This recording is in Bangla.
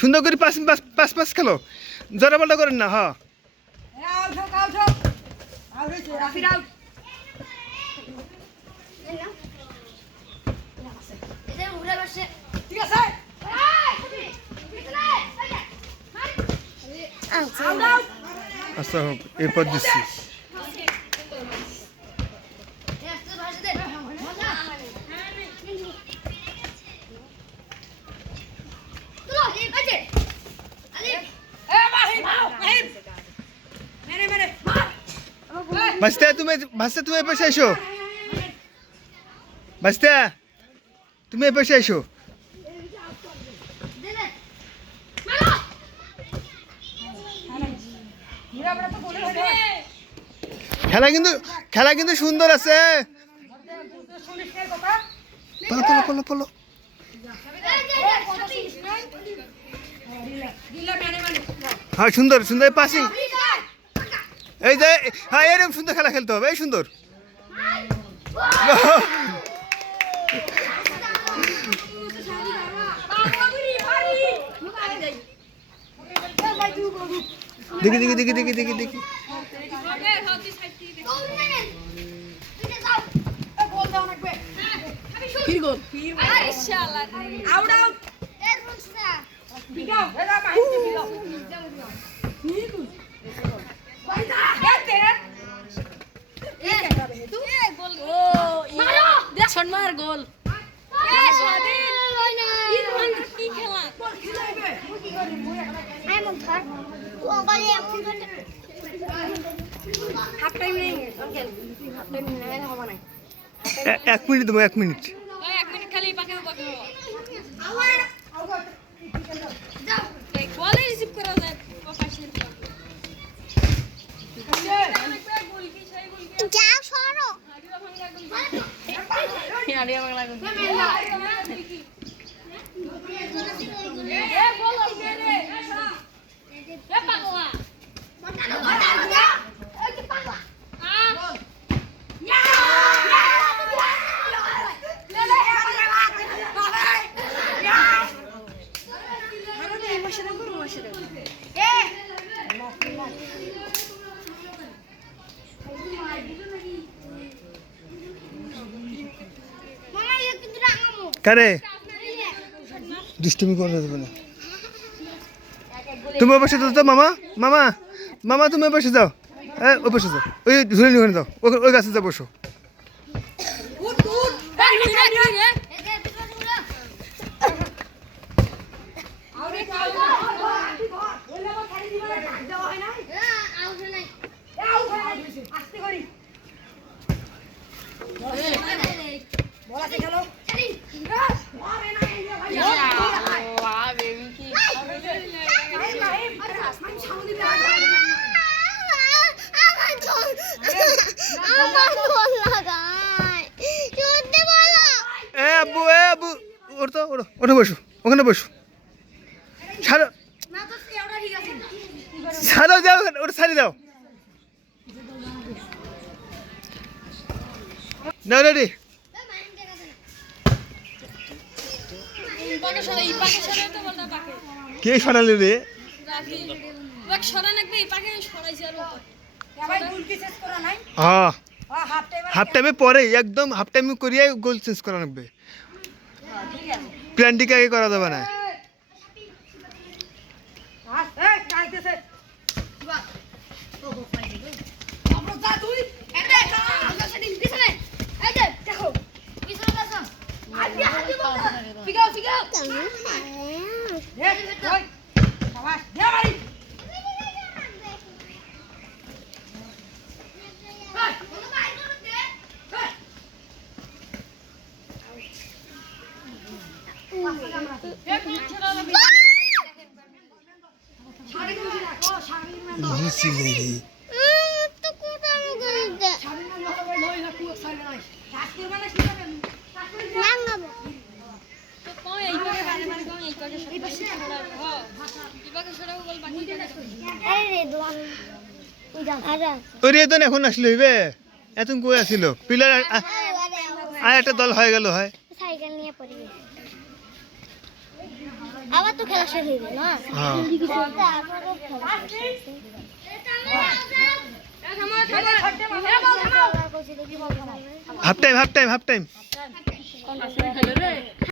সুন্দর করে পাস পাস পাস খেলো, জোরে বলটা করেন না। হ্যাঁ আচ্ছা হোক, এরপর দিচ্ছি। ভাস্তা তুমি এই পাশে এসো, ভাস্তা তুমি এই পাশে এসো। খেলা কিন্তু সুন্দর আছে। পলো পলো। হ্যাঁ সুন্দর সুন্দর পাসিং, এই যে হ্যাঁ এরকম সুন্দর খেলা খেলতে হবে, এই সুন্দর। দেখি দেখি দেখি দেখি দেখি দেখি গোল এক মিনিট দেবো, 1 মিনিট। খালি পাকে রিসিভ করা যায়। কারে দুষ্টুমি করে দেবে না। তুমি বসে যাও তো মামা, মামা মামা তুমি বসে যাও, হ্যাঁ ও বসে যাও, ওই ধরে নিয়ে যাও, ওই গাছে যাও বসো। ওটা বসো, ওখানে বসো। ছাড়ো ছাড়ো, যাও ওটা ছাড়ি দাও। না রেডি, কে সরালি রে? হ্যাঁ হাফ টাইমে পরে, একদম হাফ টাইমে করিয়ে গোল চেঞ্জ করা লাগবে, প্ল্যানটিকে আগে করা যাবে না। এখন আসলে হইবে, এত কই আসিল পিলার আর একটা দল হয়ে গেল হয় সাইকেল নিয়ে পড়ে গেছে আবার তো খেলা শুরু হয়ে গেল না হ্যাঁ তারপরে খেলা half time half time half time